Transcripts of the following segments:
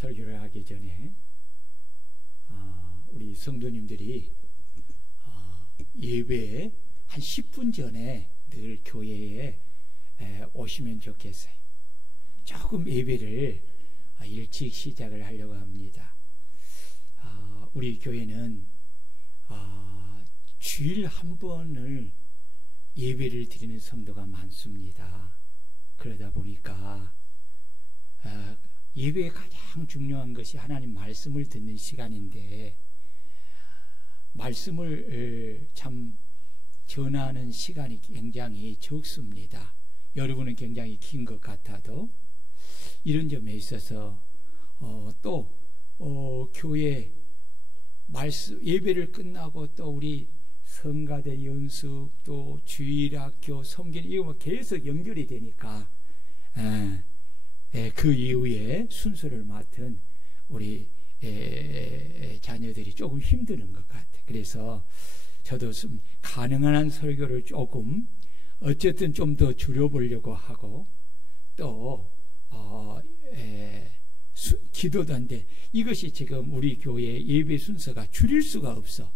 설교를 하기 전에 우리 성도님들이 예배에 한 10분 전에 늘 교회에 오시면 좋겠어요. 조금 예배를 일찍 시작을 하려고 합니다. 우리 교회는 주일 한 번을 예배를 드리는 성도가 많습니다. 그러다 보니까 예배의 가장 중요한 것이 하나님 말씀을 듣는 시간인데, 말씀을 참 전하는 시간이 굉장히 적습니다. 여러분은 굉장히 긴 것 같아도 이런 점에 있어서 또 교회 말씀 예배를 끝나고 또 우리 성가대 연습, 또 주일학교 섬기는 이거 뭐 계속 연결이 되니까 그 이후에 순서를 맡은 우리 자녀들이 조금 힘드는 것 같아요. 그래서 저도 가능한 한 설교를 조금 어쨌든 좀 더 줄여보려고 하고, 또 기도도 한데 이것이 지금 우리 교회의 예배 순서가 줄일 수가 없어.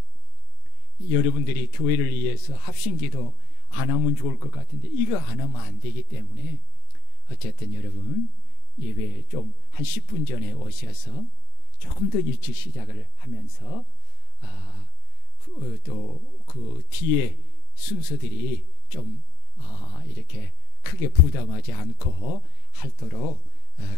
여러분들이 교회를 위해서 합심기도 안 하면 좋을 것 같은데 이거 안 하면 안 되기 때문에 어쨌든 여러분 예배 좀 한 10분 전에 오셔서 조금 더 일찍 시작을 하면서 또 그 뒤에 순서들이 좀 이렇게 크게 부담하지 않고 하도록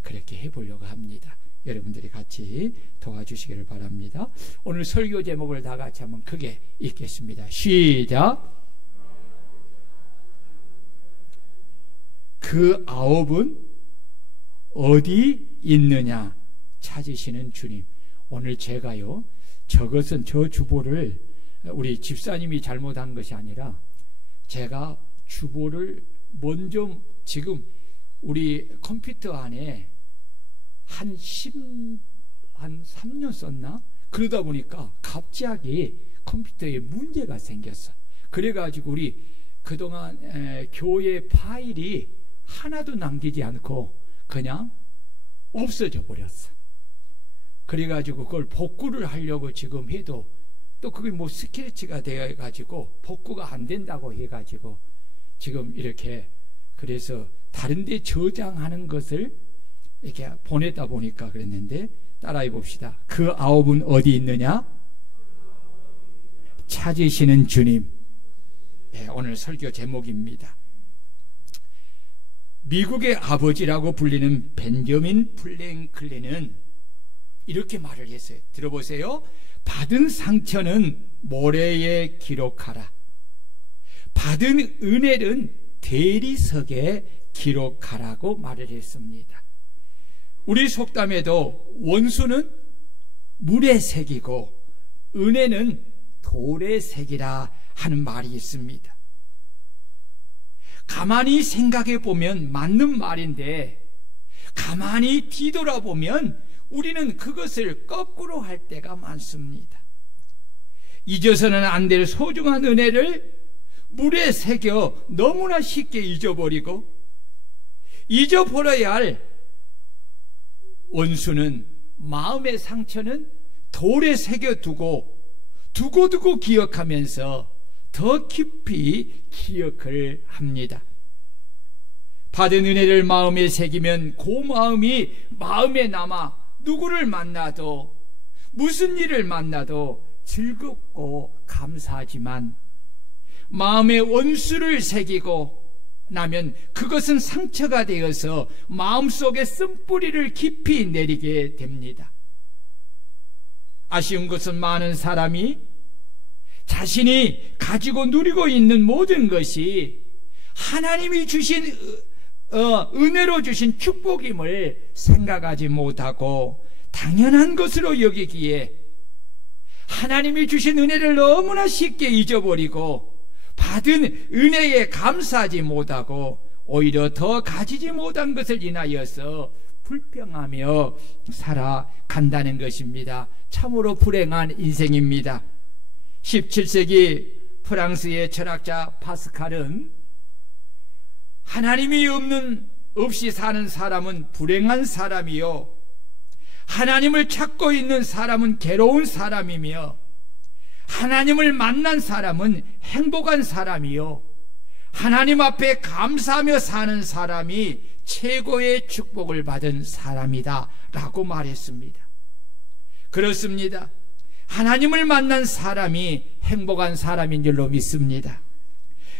그렇게 해보려고 합니다. 여러분들이 같이 도와주시기를 바랍니다. 오늘 설교 제목을 다 같이 한번 크게 읽겠습니다. 시작. 그 아홉은 어디 있느냐 찾으시는 주님. 오늘 제가요, 저것은 저 주보를 우리 집사님이 잘못한 것이 아니라 제가 주보를 먼저 지금 우리 컴퓨터 안에 한 3년 썼나? 그러다 보니까 갑자기 컴퓨터에 문제가 생겼어. 그래가지고 우리 그동안 교회 파일이 하나도 남기지 않고 그냥 없어져 버렸어. 그래가지고 그걸 복구를 하려고 지금 해도 또 그게 뭐 스크래치가 되어가지고 복구가 안 된다고 해가지고 지금 이렇게, 그래서 다른데 저장하는 것을 이렇게 보내다 보니까 그랬는데, 따라해 봅시다. 그 아홉은 어디 있느냐? 찾으시는 주님. 오늘 설교 제목입니다. 미국의 아버지라고 불리는 벤저민 프랭클린은 이렇게 말을 했어요. 들어보세요. 받은 상처는 모래에 기록하라. 받은 은혜는 대리석에 기록하라고 말을 했습니다. 우리 속담에도 원수는 물에 새기고 은혜는 돌에 새기라 하는 말이 있습니다. 가만히 생각해 보면 맞는 말인데, 가만히 뒤돌아보면 우리는 그것을 거꾸로 할 때가 많습니다. 잊어서는 안 될 소중한 은혜를 물에 새겨 너무나 쉽게 잊어버리고, 잊어버려야 할 원수는, 마음의 상처는 돌에 새겨두고 두고두고 기억하면서 더 깊이 기억을 합니다. 받은 은혜를 마음에 새기면 그 마음이 마음에 남아 누구를 만나도, 무슨 일을 만나도 즐겁고 감사하지만, 마음에 원수를 새기고 나면 그것은 상처가 되어서 마음속에 쓴뿌리를 깊이 내리게 됩니다. 아쉬운 것은 많은 사람이 자신이 가지고 누리고 있는 모든 것이 하나님이 주신 은혜로 주신 축복임을 생각하지 못하고 당연한 것으로 여기기에 하나님이 주신 은혜를 너무나 쉽게 잊어버리고 받은 은혜에 감사하지 못하고 오히려 더 가지지 못한 것을 인하여서 불평하며 살아간다는 것입니다. 참으로 불행한 인생입니다. 17세기 프랑스의 철학자 파스칼은 하나님이 없이 사는 사람은 불행한 사람이요, 하나님을 찾고 있는 사람은 괴로운 사람이며 하나님을 만난 사람은 행복한 사람이요 하나님 앞에 감사하며 사는 사람이 최고의 축복을 받은 사람이다 라고 말했습니다. 그렇습니다. 하나님을 만난 사람이 행복한 사람인 줄로 믿습니다.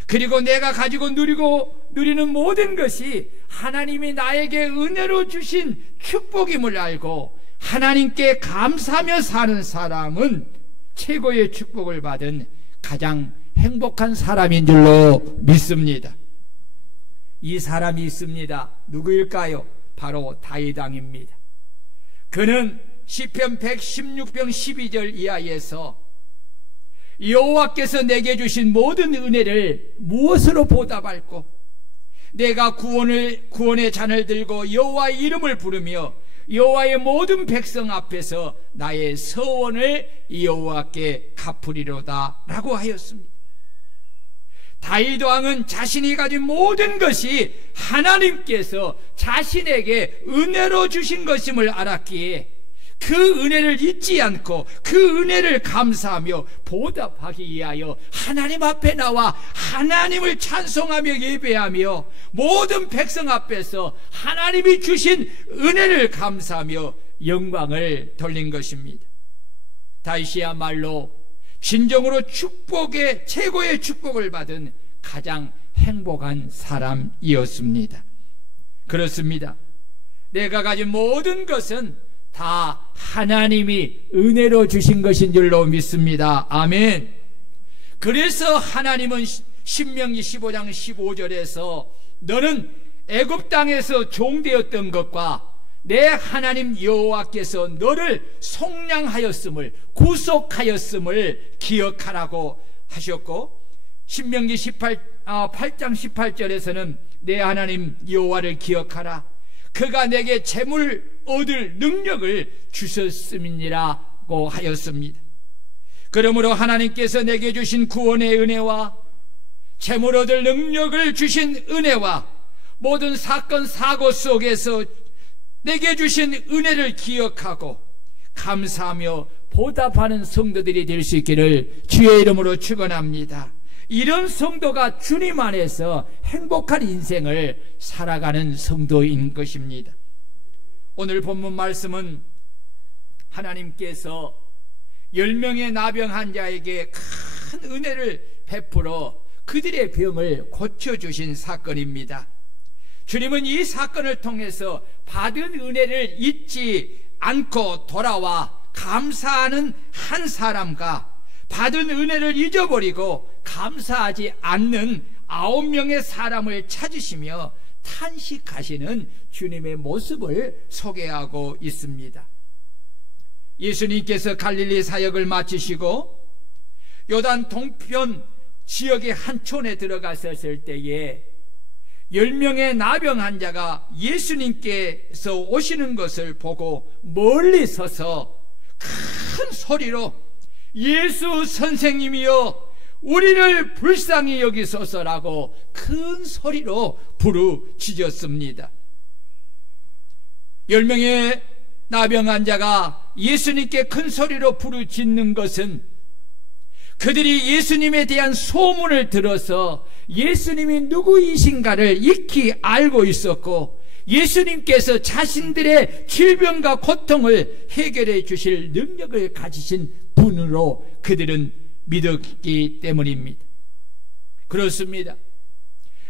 그리고 내가 가지고 누리는 모든 것이 하나님이 나에게 은혜로 주신 축복임을 알고 하나님께 감사하며 사는 사람은 최고의 축복을 받은 가장 행복한 사람인 줄로 믿습니다. 이 사람이 있습니다. 누구일까요? 바로 다윗 왕입니다. 그는 시편 116편 12절 이하에서 여호와께서 내게 주신 모든 은혜를 무엇으로 보답할꼬? 내가 구원의 잔을 들고 여호와의 이름을 부르며 여호와의 모든 백성 앞에서 나의 서원을 여호와께 갚으리로다 라고 하였습니다. 다윗 왕은 자신이 가진 모든 것이 하나님께서 자신에게 은혜로 주신 것임을 알았기에 그 은혜를 잊지 않고 그 은혜를 감사하며 보답하기 위하여 하나님 앞에 나와 하나님을 찬송하며 예배하며 모든 백성 앞에서 하나님이 주신 은혜를 감사하며 영광을 돌린 것입니다. 다윗이야말로 진정으로 최고의 축복을 받은 가장 행복한 사람이었습니다. 그렇습니다. 내가 가진 모든 것은 다 하나님이 은혜로 주신 것인 줄로 믿습니다. 아멘. 그래서 하나님은 신명기 15장 15절에서 너는 애굽 땅에서 종되었던 것과 내 하나님 여호와께서 너를 속량하였음을 구속하였음을 기억하라고 하셨고, 신명기 8장 18절에서는 내 하나님 여호와를 기억하라. 그가 내게 재물 얻을 능력을 주셨음이니라고 하였습니다. 그러므로 하나님께서 내게 주신 구원의 은혜와 재물 얻을 능력을 주신 은혜와 모든 사건 사고 속에서 내게 주신 은혜를 기억하고 감사하며 보답하는 성도들이 될 수 있기를 주의 이름으로 축원합니다. 이런 성도가 주님 안에서 행복한 인생을 살아가는 성도인 것입니다. 오늘 본문 말씀은 하나님께서 10명의 나병 환자에게 큰 은혜를 베풀어 그들의 병을 고쳐주신 사건입니다. 주님은 이 사건을 통해서 받은 은혜를 잊지 않고 돌아와 감사하는 한 사람과 받은 은혜를 잊어버리고 감사하지 않는 9명의 사람을 찾으시며 탄식하시는 주님의 모습을 소개하고 있습니다. 예수님께서 갈릴리 사역을 마치시고 요단 동편 지역의 한 촌에 들어가셨을 때에 10명의 나병 환자가 예수님께서 오시는 것을 보고 멀리 서서 큰 소리로 예수 선생님이여 우리를 불쌍히 여기소서라고 큰 소리로 부르짖었습니다. 10명의 나병 환자가 예수님께 큰 소리로 부르짖는 것은 그들이 예수님에 대한 소문을 들어서 예수님이 누구이신가를 익히 알고 있었고 예수님께서 자신들의 질병과 고통을 해결해 주실 능력을 가지신 분으로 그들은 믿었기 때문입니다. 그렇습니다.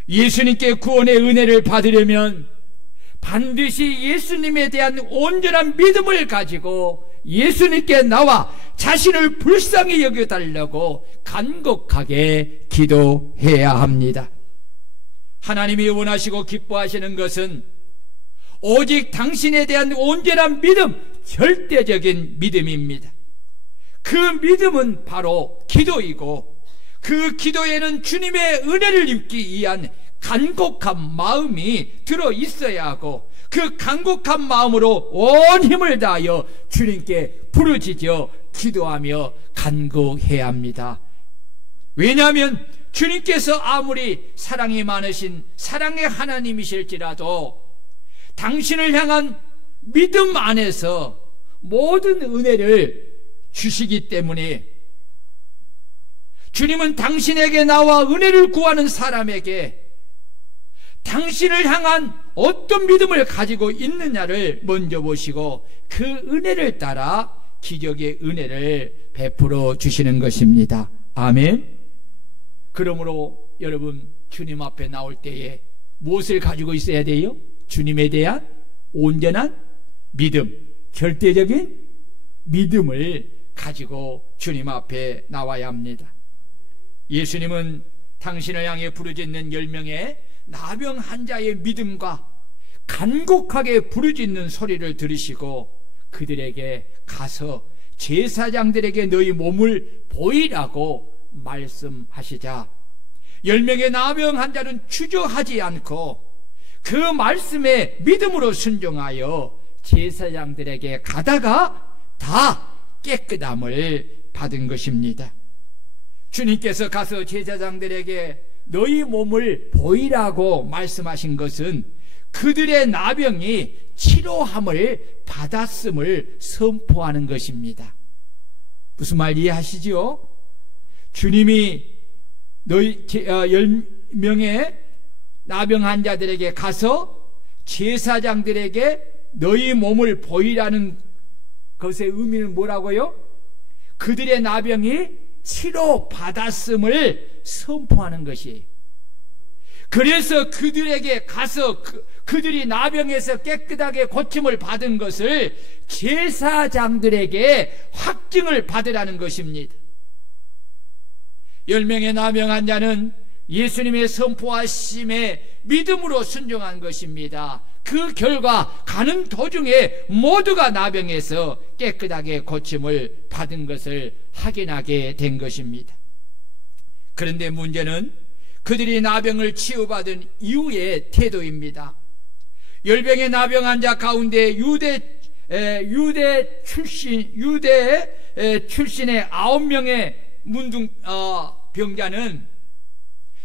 예수님께 구원의 은혜를 받으려면 반드시 예수님에 대한 온전한 믿음을 가지고 예수님께 나와 자신을 불쌍히 여겨달라고 간곡하게 기도해야 합니다. 하나님이 원하시고 기뻐하시는 것은 오직 당신에 대한 온전한 믿음, 절대적인 믿음입니다. 그 믿음은 바로 기도이고 그 기도에는 주님의 은혜를 입기 위한 간곡한 마음이 들어 있어야 하고 그 간곡한 마음으로 온 힘을 다하여 주님께 부르짖어 기도하며 간구해야 합니다. 왜냐하면 주님께서 아무리 사랑이 많으신 사랑의 하나님이실지라도 당신을 향한 믿음 안에서 모든 은혜를 주시기 때문에 주님은 당신에게 나와 은혜를 구하는 사람에게 당신을 향한 어떤 믿음을 가지고 있느냐를 먼저 보시고 그 은혜를 따라 기적의 은혜를 베풀어 주시는 것입니다. 아멘. 그러므로 여러분, 주님 앞에 나올 때에 무엇을 가지고 있어야 돼요? 주님에 대한 온전한 믿음, 절대적인 믿음을 가지고 주님 앞에 나와야 합니다. 예수님은 당신을 향해 부르짖는 10명의 나병 환자의 믿음과 간곡하게 부르짖는 소리를 들으시고 그들에게 가서 제사장들에게 너희 몸을 보이라고 말씀하시자 10명의 나병 환자는 주저하지 않고 그 말씀에 믿음으로 순종하여 제사장들에게 가다가 다 깨끗함을 받은 것입니다. 주님께서 가서 제사장들에게 너희 몸을 보이라고 말씀하신 것은 그들의 나병이 치료함을 받았음을 선포하는 것입니다. 무슨 말 이해하시지요? 주님이 너희 10명의 나병 환자들에게 가서 제사장들에게 너희 몸을 보이라는 것의 의미는 뭐라고요? 그들의 나병이 치료받았음을 선포하는 것이에요. 그래서 그들에게 가서 그들이 나병에서 깨끗하게 고침을 받은 것을 제사장들에게 확증을 받으라는 것입니다. 10명의 나병 환자는 예수님의 선포하심에 믿음으로 순종한 것입니다. 그 결과 가는 도중에 모두가 나병에서 깨끗하게 고침을 받은 것을 확인하게 된 것입니다. 그런데 문제는 그들이 나병을 치유받은 이후의 태도입니다. 10명의 나병 환자 가운데 유대 출신의 9명의 병자는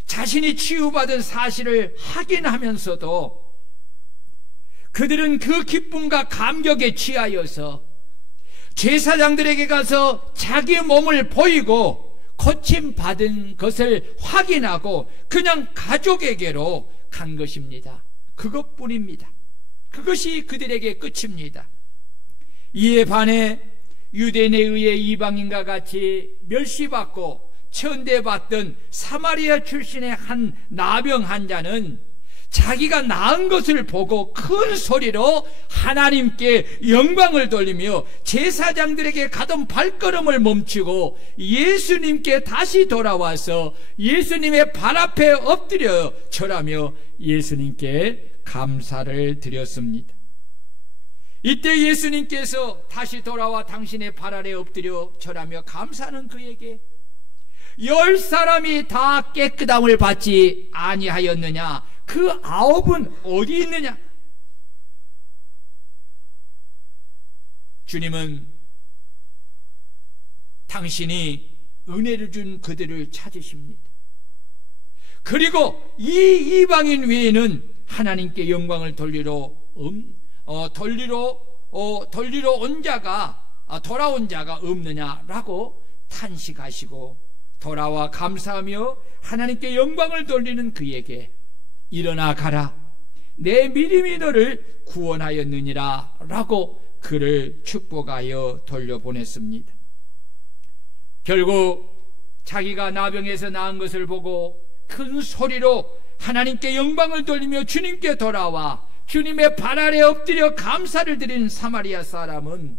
자신이 치유받은 사실을 확인하면서도 그들은 그 기쁨과 감격에 취하여서 제사장들에게 가서 자기 몸을 보이고 고침받은 것을 확인하고 그냥 가족에게로 간 것입니다. 그것뿐입니다. 그것이 그들에게 끝입니다. 이에 반해 유대인에 의해 이방인과 같이 멸시받고 천대받던 사마리아 출신의 한 나병 환자는 자기가 나은 것을 보고 큰 소리로 하나님께 영광을 돌리며 제사장들에게 가던 발걸음을 멈추고 예수님께 다시 돌아와서 예수님의 발 앞에 엎드려 절하며 예수님께 감사를 드렸습니다. 이때 예수님께서 다시 돌아와 당신의 발 아래 엎드려 절하며 감사하는 그에게 10사람이 다 깨끗함을 받지 아니하였느냐? 그 9은 어디 있느냐? 주님은 당신이 은혜를 준 그들을 찾으십니다. 그리고 이 이방인 외에는 하나님께 영광을 돌리러 돌아온 자가 없느냐라고 탄식하시고 돌아와 감사하며 하나님께 영광을 돌리는 그에게 일어나 가라, 내 믿음이 너를 구원하였느니라 라고 그를 축복하여 돌려보냈습니다. 결국 자기가 나병에서 나은 것을 보고 큰 소리로 하나님께 영광을 돌리며 주님께 돌아와 주님의 발 아래 엎드려 감사를 드린 사마리아 사람은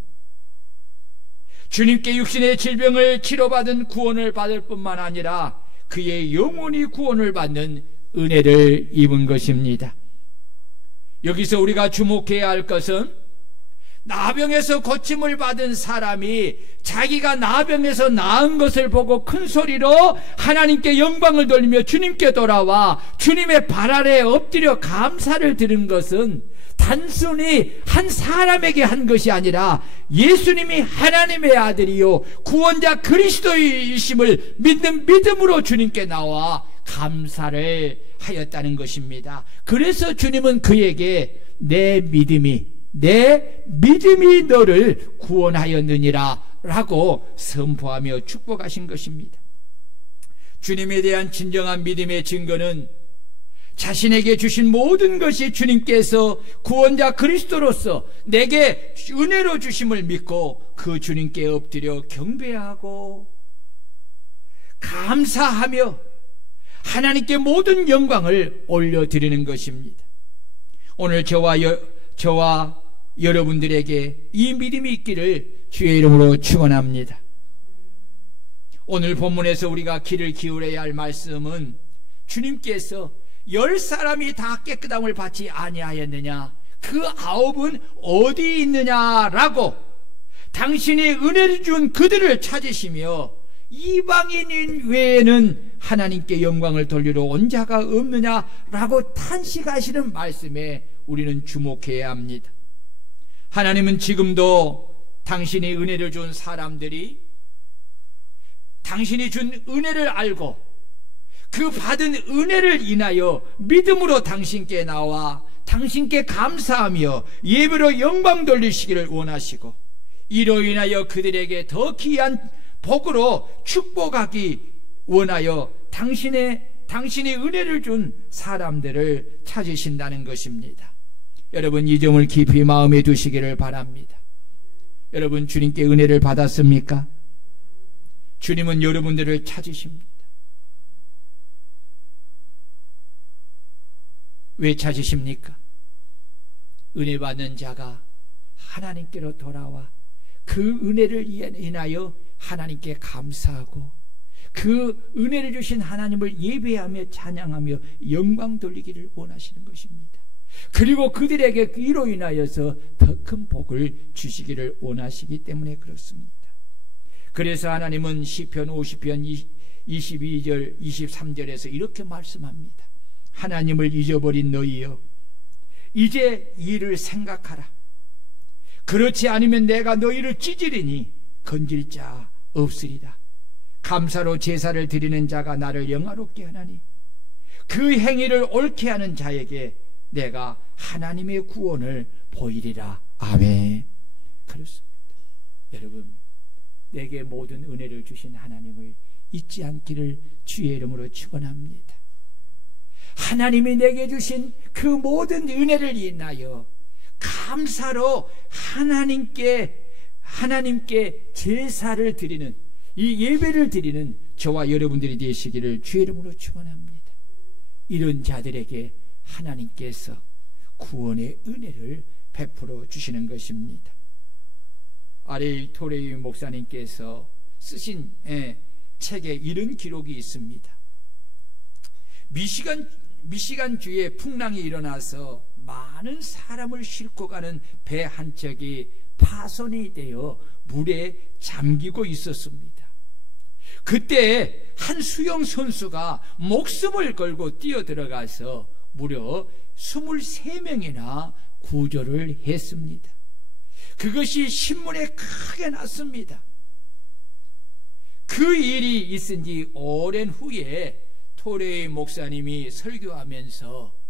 주님께 육신의 질병을 치료받은 구원을 받을 뿐만 아니라 그의 영혼이 구원을 받는 은혜를 입은 것입니다. 여기서 우리가 주목해야 할 것은 나병에서 고침을 받은 사람이 자기가 나병에서 나은 것을 보고 큰 소리로 하나님께 영광을 돌리며 주님께 돌아와 주님의 발 아래 엎드려 감사를 드린 것은 단순히 한 사람에게 한 것이 아니라 예수님이 하나님의 아들이요 구원자 그리스도이심을 믿는 믿음으로 주님께 나와 감사를 하였다는 것입니다. 그래서 주님은 그에게 내 믿음이 내 믿음이 너를 구원하였느니라 라고 선포하며 축복하신 것입니다. 주님에 대한 진정한 믿음의 증거는 자신에게 주신 모든 것이 주님께서 구원자 그리스도로서 내게 은혜로 주심을 믿고 그 주님께 엎드려 경배하고 감사하며 하나님께 모든 영광을 올려드리는 것입니다. 오늘 저와 여러분들에게 이 믿음이 있기를 주의 이름으로 축원합니다. 오늘 본문에서 우리가 귀를 기울여야 할 말씀은 주님께서 10사람이 다 깨끗함을 받지 아니하였느냐, 그 9은 어디 있느냐라고 당신이 은혜를 준 그들을 찾으시며 이방인인 외에는 하나님께 영광을 돌리러 온 자가 없느냐라고 탄식하시는 말씀에 우리는 주목해야 합니다. 하나님은 지금도 당신이 은혜를 준 사람들이 당신이 준 은혜를 알고 그 받은 은혜를 인하여 믿음으로 당신께 나와 당신께 감사하며 예배로 영광 돌리시기를 원하시고, 이로 인하여 그들에게 더 귀한 복으로 축복하기 원하여 당신이 은혜를 준 사람들을 찾으신다는 것입니다. 여러분, 이 점을 깊이 마음에 두시기를 바랍니다. 여러분, 주님께 은혜를 받았습니까? 주님은 여러분들을 찾으십니다. 왜 찾으십니까? 은혜 받는 자가 하나님께로 돌아와 그 은혜를 인하여 하나님께 감사하고 그 은혜를 주신 하나님을 예배하며 찬양하며 영광 돌리기를 원하시는 것입니다. 그리고 그들에게 이로 인하여서 더 큰 복을 주시기를 원하시기 때문에 그렇습니다. 그래서 하나님은 시편 50편 22절 23절에서 이렇게 말씀합니다. 하나님을 잊어버린 너희여, 이제 이를 생각하라. 그렇지 않으면 내가 너희를 찢으리니 건질 자 없으리라. 감사로 제사를 드리는 자가 나를 영화롭게 하나니 그 행위를 옳게 하는 자에게 내가 하나님의 구원을 보이리라. 아멘. 그렇습니다. 여러분, 내게 모든 은혜를 주신 하나님을 잊지 않기를 주의 이름으로 축원합니다. 하나님이 내게 주신 그 모든 은혜를 인하여 감사로 하나님께 제사를 드리는, 이 예배를 드리는 저와 여러분들이 되시기를 주의 이름으로 축원합니다. 이런 자들에게 하나님께서 구원의 은혜를 베풀어 주시는 것입니다. 아레일 토레이 목사님께서 쓰신 책에 이런 기록이 있습니다. 미시간주에 풍랑이 일어나서 많은 사람을 싣고 가는 배 한 척이 파손이 되어 물에 잠기고 있었습니다. 그때 한 수영 선수가 목숨을 걸고 뛰어들어가서 무려 23명이나 구조를 했습니다. 그것이 신문에 크게 났습니다. 그 일이 있은 지 오랜 후에 토레이 목사님이 설교하면서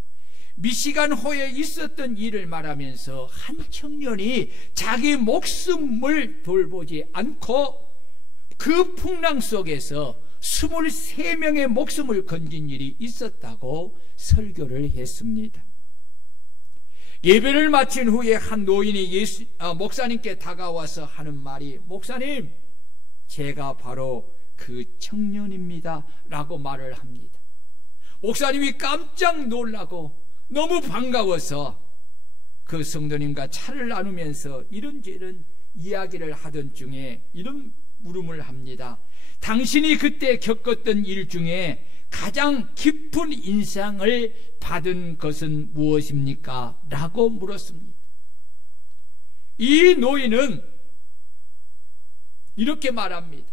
미시간호에 있었던 일을 말하면서 한 청년이 자기 목숨을 돌보지 않고 그 풍랑 속에서 23명의 목숨을 건진 일이 있었다고 설교를 했습니다. 예배를 마친 후에 한 노인이 목사님께 다가와서 하는 말이, 목사님, 제가 바로 그 청년입니다 라고 말을 합니다. 목사님이 깜짝 놀라고 너무 반가워서 그 성도님과 차를 나누면서 이런저런 이야기를 하던 중에 이런 물음을 합니다. 당신이 그때 겪었던 일 중에 가장 깊은 인상을 받은 것은 무엇입니까? 라고 물었습니다. 이 노인은 이렇게 말합니다.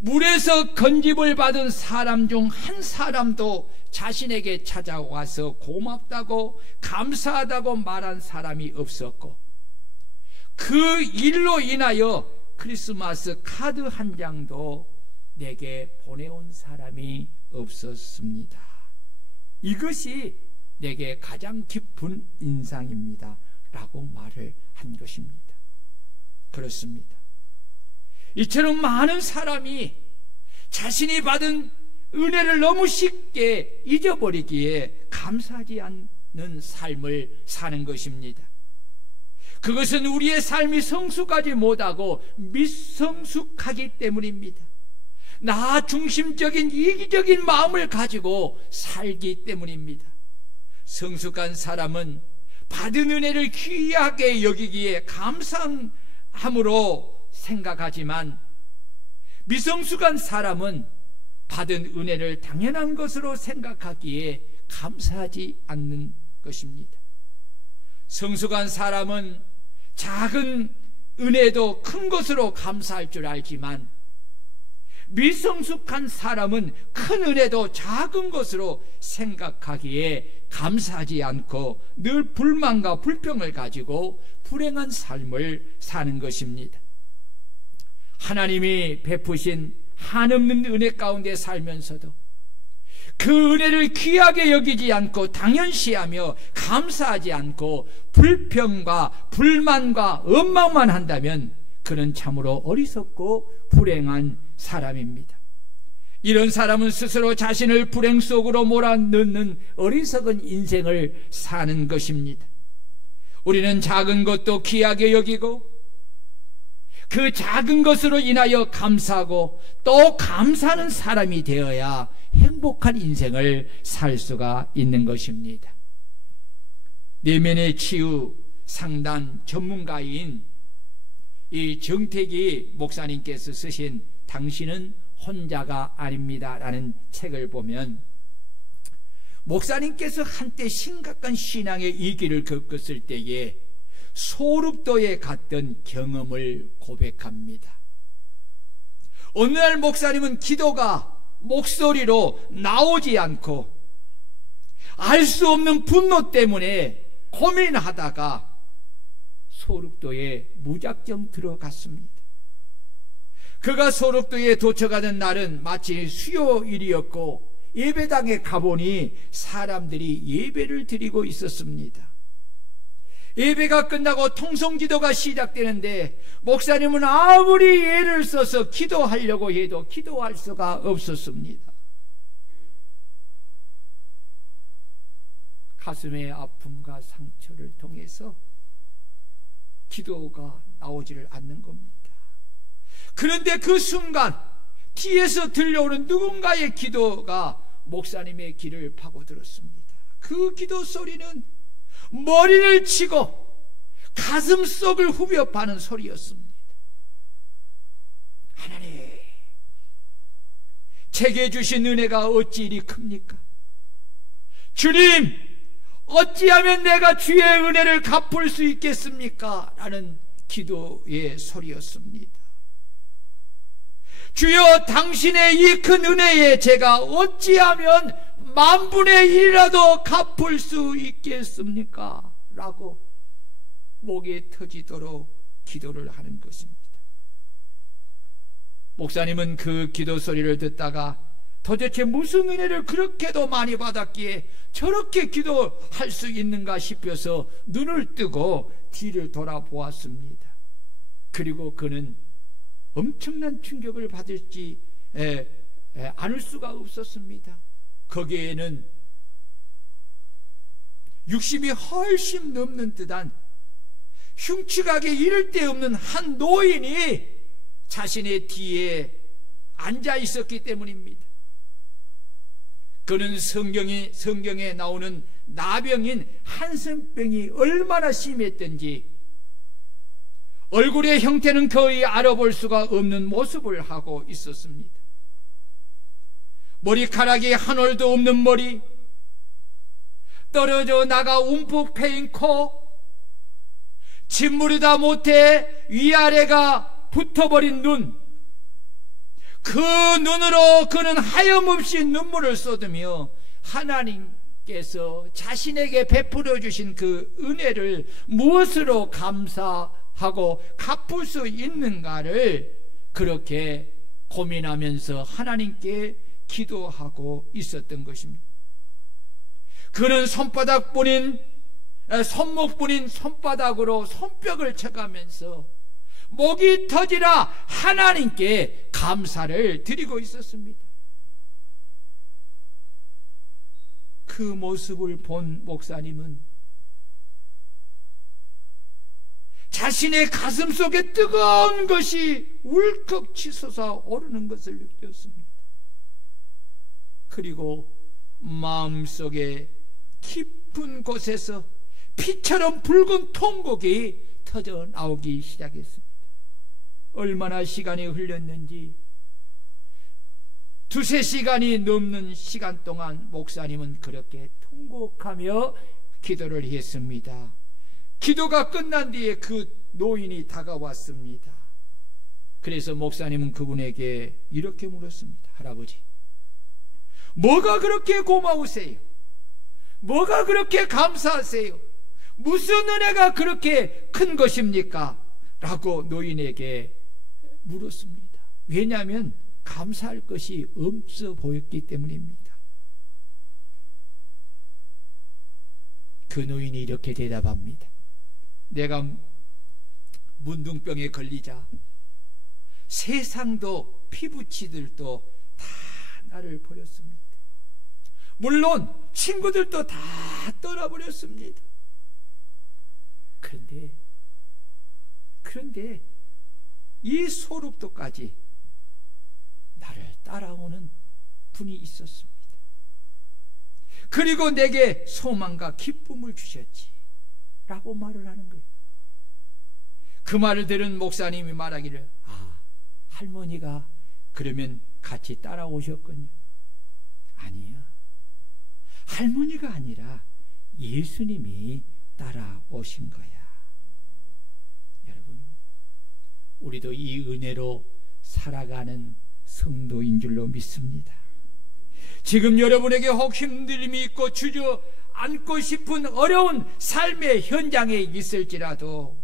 물에서 건집을 받은 사람 중 한 사람도 자신에게 찾아와서 고맙다고 감사하다고 말한 사람이 없었고, 그 일로 인하여 크리스마스 카드 한 장도 내게 보내온 사람이 없었습니다. 이것이 내게 가장 깊은 인상입니다 라고 말을 한 것입니다. 그렇습니다. 이처럼 많은 사람이 자신이 받은 은혜를 너무 쉽게 잊어버리기에 감사하지 않는 삶을 사는 것입니다. 그것은 우리의 삶이 성숙하지 못하고 미성숙하기 때문입니다. 나 중심적인 이기적인 마음을 가지고 살기 때문입니다. 성숙한 사람은 받은 은혜를 귀하게 여기기에 감사함으로 생각하지만, 미성숙한 사람은 받은 은혜를 당연한 것으로 생각하기에 감사하지 않는 것입니다. 성숙한 사람은 작은 은혜도 큰 것으로 감사할 줄 알지만, 미성숙한 사람은 큰 은혜도 작은 것으로 생각하기에 감사하지 않고 늘 불만과 불평을 가지고 불행한 삶을 사는 것입니다. 하나님이 베푸신 한없는 은혜 가운데 살면서도 그 은혜를 귀하게 여기지 않고 당연시하며 감사하지 않고 불평과 불만과 원망만 한다면 그는 참으로 어리석고 불행한 사람입니다. 이런 사람은 스스로 자신을 불행 속으로 몰아넣는 어리석은 인생을 사는 것입니다. 우리는 작은 것도 귀하게 여기고 그 작은 것으로 인하여 감사하고 또 감사하는 사람이 되어야 행복한 인생을 살 수가 있는 것입니다. 내면의 치유 상담 전문가인 이 정택이 목사님께서 쓰신 당신은 혼자가 아닙니다 라는 책을 보면, 목사님께서 한때 심각한 신앙의 위기를 겪었을 때에 소륵도에 갔던 경험을 고백합니다. 어느 날 목사님은 기도가 목소리로 나오지 않고 알 수 없는 분노 때문에 고민하다가 소륵도에 무작정 들어갔습니다. 그가 소륵도에 도착하는 날은 마치 수요일이었고 예배당에 가보니 사람들이 예배를 드리고 있었습니다. 예배가 끝나고 통성기도가 시작되는데 목사님은 아무리 애를 써서 기도하려고 해도 기도할 수가 없었습니다. 가슴의 아픔과 상처를 통해서 기도가 나오지를 않는 겁니다. 그런데 그 순간 뒤에서 들려오는 누군가의 기도가 목사님의 귀를 파고들었습니다. 그 기도 소리는 머리를 치고 가슴 속을 후벼 파는 소리였습니다. 하나님, 제게 주신 은혜가 어찌 이리 큽니까? 주님, 어찌하면 내가 주의 은혜를 갚을 수 있겠습니까? 라는 기도의 소리였습니다. 주여, 당신의 이 큰 은혜에 제가 어찌하면 10,000분의 1이라도 갚을 수 있겠습니까? 라고 목이 터지도록 기도를 하는 것입니다. 목사님은 그 기도 소리를 듣다가 도대체 무슨 은혜를 그렇게도 많이 받았기에 저렇게 기도할 수 있는가 싶어서 눈을 뜨고 뒤를 돌아보았습니다. 그리고 그는 엄청난 충격을 받을지 않을 수가 없었습니다. 거기에는 60이 훨씬 넘는 듯한 흉측하게 이를 데 없는 한 노인이 자신의 뒤에 앉아 있었기 때문입니다. 그는 성경에 나오는 나병인 한센병이 얼마나 심했던지 얼굴의 형태는 거의 알아볼 수가 없는 모습을 하고 있었습니다. 머리카락이 한 올도 없는 머리, 떨어져 나가 움푹 패인 코, 짓무르다 못해 위아래가 붙어버린 눈, 그 눈으로 그는 하염없이 눈물을 쏟으며 하나님께서 자신에게 베풀어 주신 그 은혜를 무엇으로 감사하고 갚을 수 있는가를 그렇게 고민하면서 하나님께 기도하고 있었던 것입니다. 그는 손바닥뿐인 손목분인 손바닥으로 손뼉을 쳐가면서 목이 터지라 하나님께 감사를 드리고 있었습니다. 그 모습을 본 목사님은 자신의 가슴 속에 뜨거운 것이 울컥 치솟아 오르는 것을 느꼈습니다. 그리고 마음속에 깊은 곳에서 피처럼 붉은 통곡이 터져 나오기 시작했습니다. 얼마나 시간이 흘렸는지 두세 시간이 넘는 시간 동안 목사님은 그렇게 통곡하며 기도를 했습니다. 기도가 끝난 뒤에 그 노인이 다가왔습니다. 그래서 목사님은 그분에게 이렇게 물었습니다. 할아버지, 뭐가 그렇게 고마우세요? 뭐가 그렇게 감사하세요? 무슨 은혜가 그렇게 큰 것입니까? 라고 노인에게 물었습니다. 왜냐하면 감사할 것이 없어 보였기 때문입니다. 그 노인이 이렇게 대답합니다. 내가 문둥병에 걸리자 세상도 피부치들도 다 나를 버렸습니다. 물론 친구들도 다 떠나버렸습니다. 그런데 이 소록도까지 나를 따라오는 분이 있었습니다. 그리고 내게 소망과 기쁨을 주셨지 라고 말을 하는 거예요. 그 말을 들은 목사님이 말하기를, 할머니가 그러면 같이 따라오셨군요. 아니요, 할머니가 아니라 예수님이 따라오신 거야. 여러분, 우리도 이 은혜로 살아가는 성도인 줄로 믿습니다. 지금 여러분에게 혹 힘듦이 있고 주저앉고 싶은 어려운 삶의 현장에 있을지라도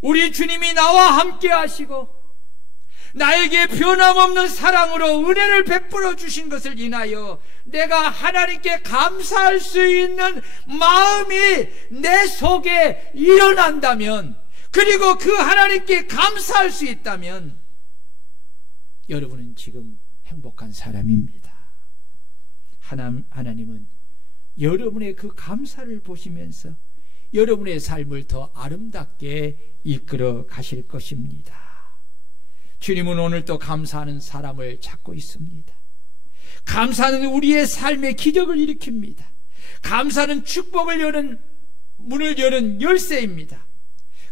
우리 주님이 나와 함께 하시고 나에게 변함없는 사랑으로 은혜를 베풀어 주신 것을 인하여 내가 하나님께 감사할 수 있는 마음이 내 속에 일어난다면, 그리고 그 하나님께 감사할 수 있다면 여러분은 지금 행복한 사람입니다. 하나님은 여러분의 그 감사를 보시면서 여러분의 삶을 더 아름답게 이끌어 가실 것입니다. 주님은 오늘 또 감사하는 사람을 찾고 있습니다. 감사는 우리의 삶의 기적을 일으킵니다. 감사는 축복을 여는 문을 여는 열쇠입니다.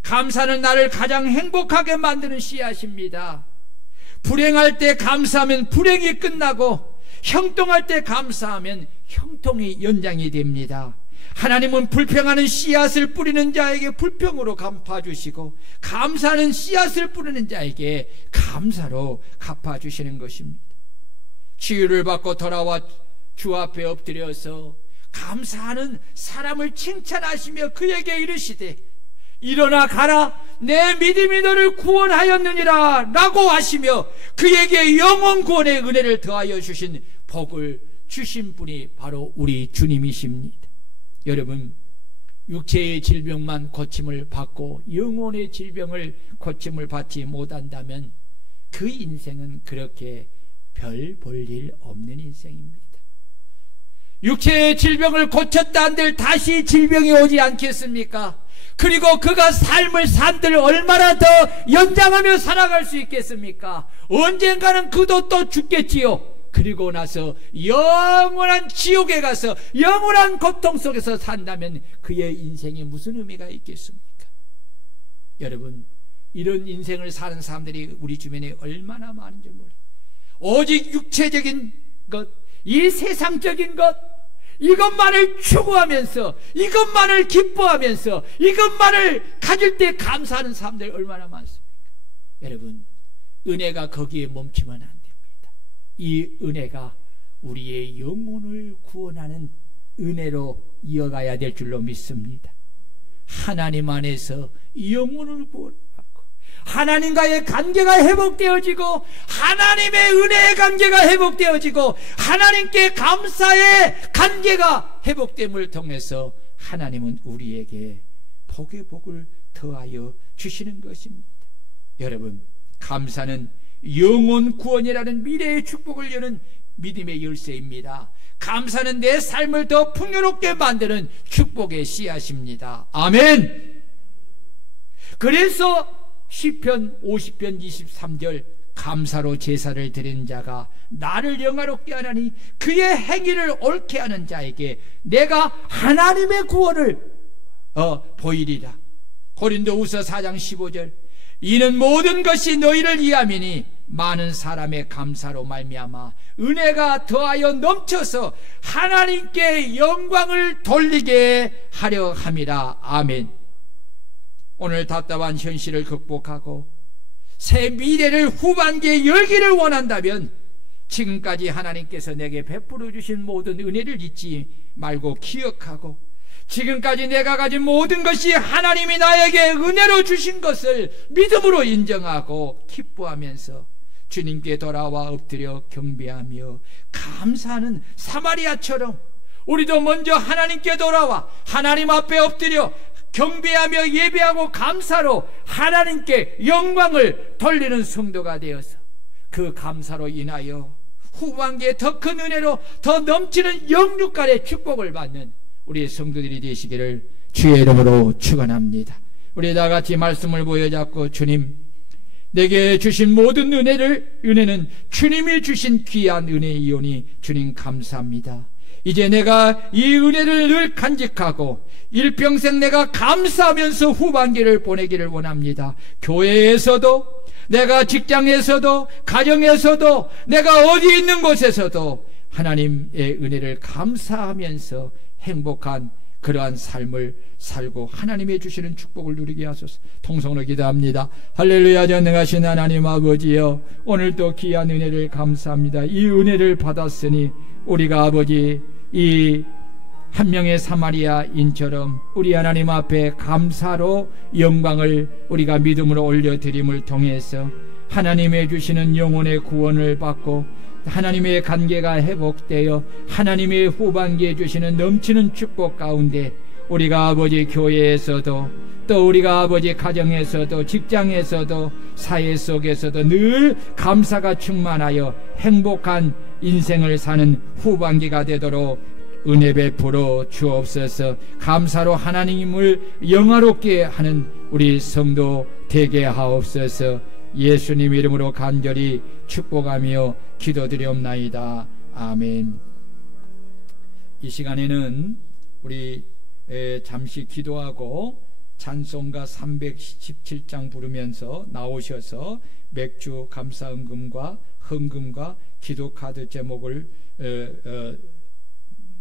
감사는 나를 가장 행복하게 만드는 씨앗입니다. 불행할 때 감사하면 불행이 끝나고, 형통할 때 감사하면 형통이 연장이 됩니다. 하나님은 불평하는 씨앗을 뿌리는 자에게 불평으로 갚아주시고, 감사하는 씨앗을 뿌리는 자에게 감사로 갚아주시는 것입니다. 치유를 받고 돌아와 주 앞에 엎드려서 감사하는 사람을 칭찬하시며 그에게 이르시되, 일어나 가라, 내 믿음이 너를 구원하였느니라 라고 하시며 그에게 영원 구원의 은혜를 더하여 주신 복을 주신 분이 바로 우리 주님이십니다. 여러분, 육체의 질병만 고침을 받고 영혼의 질병을 고침을 받지 못한다면 그 인생은 그렇게 별 볼 일 없는 인생입니다. 육체의 질병을 고쳤다 한들 다시 질병이 오지 않겠습니까? 그리고 그가 삶을 산들 얼마나 더 연장하며 살아갈 수 있겠습니까? 언젠가는 그도 또 죽겠지요. 그리고 나서 영원한 지옥에 가서 영원한 고통 속에서 산다면 그의 인생에 무슨 의미가 있겠습니까? 여러분, 이런 인생을 사는 사람들이 우리 주변에 얼마나 많은 줄 몰라요. 오직 육체적인 것, 이 세상적인 것, 이것만을 추구하면서, 이것만을 기뻐하면서, 이것만을 가질 때 감사하는 사람들 얼마나 많습니까? 여러분, 은혜가 거기에 멈추면 안 됩니다. 이 은혜가 우리의 영혼을 구원하는 은혜로 이어가야 될 줄로 믿습니다. 하나님 안에서 영혼을 구원받고 하나님과의 관계가 회복되어지고, 하나님의 은혜의 관계가 회복되어지고, 하나님께 감사의 관계가 회복됨을 통해서 하나님은 우리에게 복의 복을 더하여 주시는 것입니다. 여러분, 감사는 영혼 구원이라는 미래의 축복을 여는 믿음의 열쇠입니다. 감사는 내 삶을 더 풍요롭게 만드는 축복의 씨앗입니다. 아멘. 그래서 시편 50편 23절 감사로 제사를 드리는 자가 나를 영화롭게 하나니 그의 행위를 옳게 하는 자에게 내가 하나님의 구원을 보이리라. 고린도후서 4장 15절 이는 모든 것이 너희를 위함이니 많은 사람의 감사로 말미암아 은혜가 더하여 넘쳐서 하나님께 영광을 돌리게 하려 함이라. 아멘. 오늘 답답한 현실을 극복하고 새 미래를 후반기에 열기를 원한다면 지금까지 하나님께서 내게 베풀어 주신 모든 은혜를 잊지 말고 기억하고 지금까지 내가 가진 모든 것이 하나님이 나에게 은혜로 주신 것을 믿음으로 인정하고 기뻐하면서 주님께 돌아와 엎드려 경배하며 감사하는 사마리아처럼 우리도 먼저 하나님께 돌아와 하나님 앞에 엎드려 경배하며 예배하고 감사로 하나님께 영광을 돌리는 성도가 되어서 그 감사로 인하여 후반기에 더 큰 은혜로 더 넘치는 영육간의 축복을 받는 우리의 성도들이 되시기를 주의 이름으로 축원합니다. 우리 다 같이 말씀을 보여잡고 주님, 내게 주신 모든 은혜는 주님이 주신 귀한 은혜이오니 주님 감사합니다. 이제 내가 이 은혜를 늘 간직하고 일평생 내가 감사하면서 후반기를 보내기를 원합니다. 교회에서도 내가 직장에서도 가정에서도 내가 어디 있는 곳에서도 하나님의 은혜를 감사하면서 행복한 그러한 삶을 살고 하나님의 주시는 축복을 누리게 하소서. 통성으로 기도합니다. 할렐루야. 전능하신 하나님 아버지여, 오늘도 귀한 은혜를 감사합니다. 이 은혜를 받았으니 우리가 아버지 이 한 명의 사마리아인처럼 우리 하나님 앞에 감사로 영광을 우리가 믿음으로 올려드림을 통해서 하나님의 주시는 영혼의 구원을 받고 하나님의 관계가 회복되어 하나님의 후반기에 주시는 넘치는 축복 가운데 우리가 아버지 교회에서도 또 우리가 아버지 가정에서도 직장에서도 사회 속에서도 늘 감사가 충만하여 행복한 인생을 사는 후반기가 되도록 은혜 베풀어 주옵소서. 감사로 하나님을 영화롭게 하는 우리 성도 되게 하옵소서. 예수님 이름으로 간절히 축복하며 기도드리옵나이다. 아멘. 이 시간에는 우리 잠시 기도하고 찬송가 317장 부르면서 나오셔서 맥주 감사헌금과 헌금과 기도카드 제목을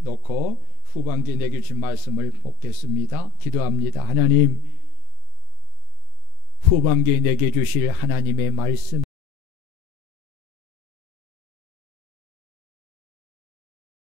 놓고 후반기에 내게 주신 말씀을 보겠습니다. 기도합니다. 하나님, 후반기에 내게 주실 하나님의 말씀